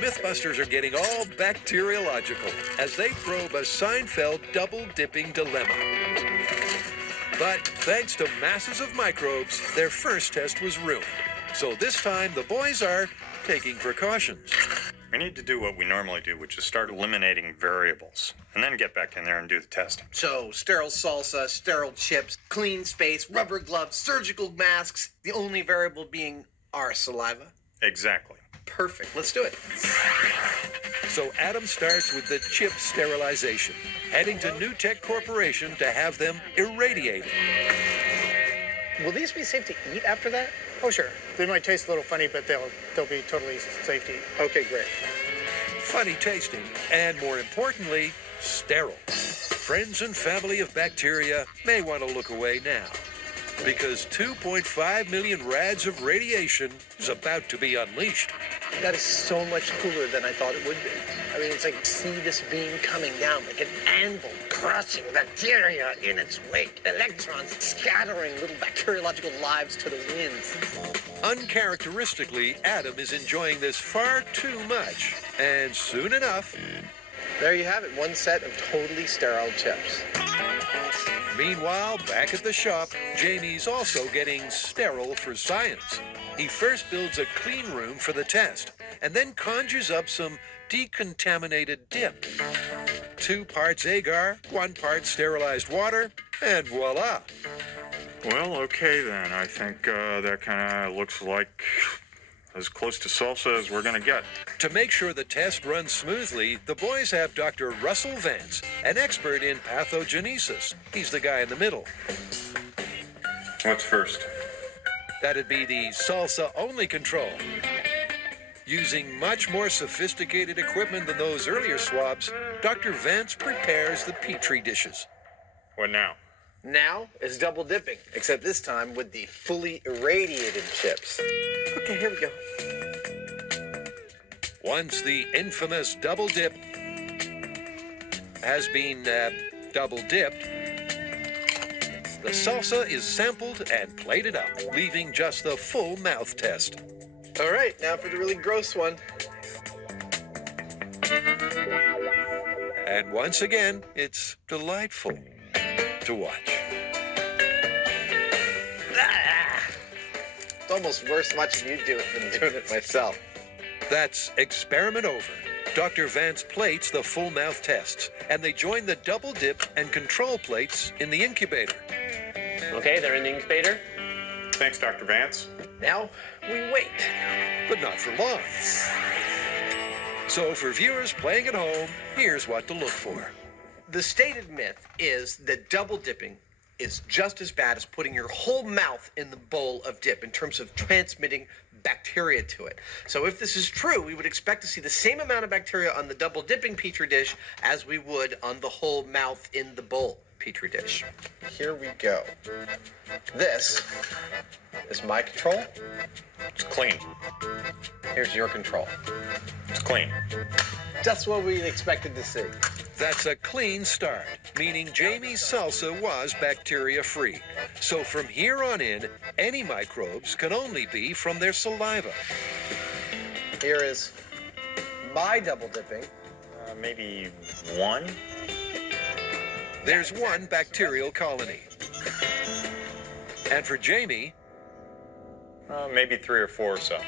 Mythbusters are getting all bacteriological as they probe a Seinfeld double-dipping dilemma. But thanks to masses of microbes, their first test was ruined. So this time, the boys are taking precautions. We need to do what we normally do, which is start eliminating variables, and then get back in there and do the testing. So, sterile salsa, sterile chips, clean space, rubber gloves, surgical masks, the only variable being our saliva? Exactly. Perfect. Let's do it. So Adam starts with the chip sterilization, heading to New Tech Corporation to have them irradiated. Will these be safe to eat after that? Oh, sure. They might taste a little funny, but they'll be totally safe to eat. Okay, great. Funny tasting, and more importantly, sterile. Friends and family of bacteria may want to look away now, because 2.5 million rads of radiation is about to be unleashed. That is so much cooler than I thought it would be. I mean, it's like, see this beam coming down like an anvil, crushing bacteria in its wake, electrons scattering little bacteriological lives to the winds. Uncharacteristically, Adam is enjoying this far too much, and soon enough... There you have it, one set of totally sterile chips. Meanwhile, back at the shop, Jamie's also getting sterile for science. He first builds a clean room for the test, and then conjures up some decontaminated dip. 2 parts agar, 1 part sterilized water, and voila. Well, okay then. I think that kind of looks like as close to salsa as we're going to get. To make sure the test runs smoothly, the boys have Dr. Russell Vance, an expert in pathogenesis. He's the guy in the middle. What's first? That'd be the salsa-only control. Using much more sophisticated equipment than those earlier swabs, Dr. Vance prepares the Petri dishes. What now? Now is double dipping, except this time with the fully irradiated chips. Okay, here we go. Once the infamous double dip has been double dipped, the salsa is sampled and plated up, leaving just the full mouth test. All right, now for the really gross one. And once again, it's delightful to watch. It's almost worse watching you do it than doing it myself. That's experiment over. Dr. Vance plates the full mouth tests, and they join the double dip and control plates in the incubator. Okay, they're in the incubator. Thanks, Dr. Vance. Now we wait. But not for long. So for viewers playing at home, here's what to look for. The stated myth is that double dipping is just as bad as putting your whole mouth in the bowl of dip in terms of transmitting bacteria to it. So if this is true, we would expect to see the same amount of bacteria on the double dipping Petri dish as we would on the whole mouth in the bowl Petri dish. Here we go. This is my control. It's clean. Here's your control. It's clean. Just what we expected to see. That's a clean start, meaning Jamie's salsa was bacteria-free. So from here on in, any microbes can only be from their saliva. Here is my double dipping. Maybe 1? There's 1 bacterial colony. And for Jamie... maybe 3 or 4 or so.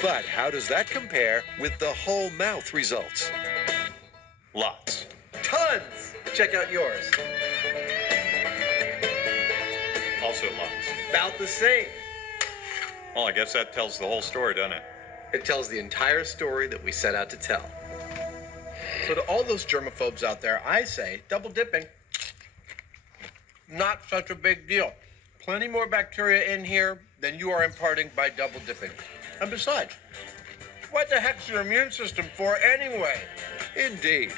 But how does that compare with the whole mouth results? Lots. Tons! Check out yours. Also lots. About the same. Well, I guess that tells the whole story, doesn't it? It tells the entire story that we set out to tell. So to all those germaphobes out there, I say double dipping, not such a big deal. Plenty more bacteria in here than you are imparting by double dipping. And besides, what the heck's your immune system for anyway? Indeed.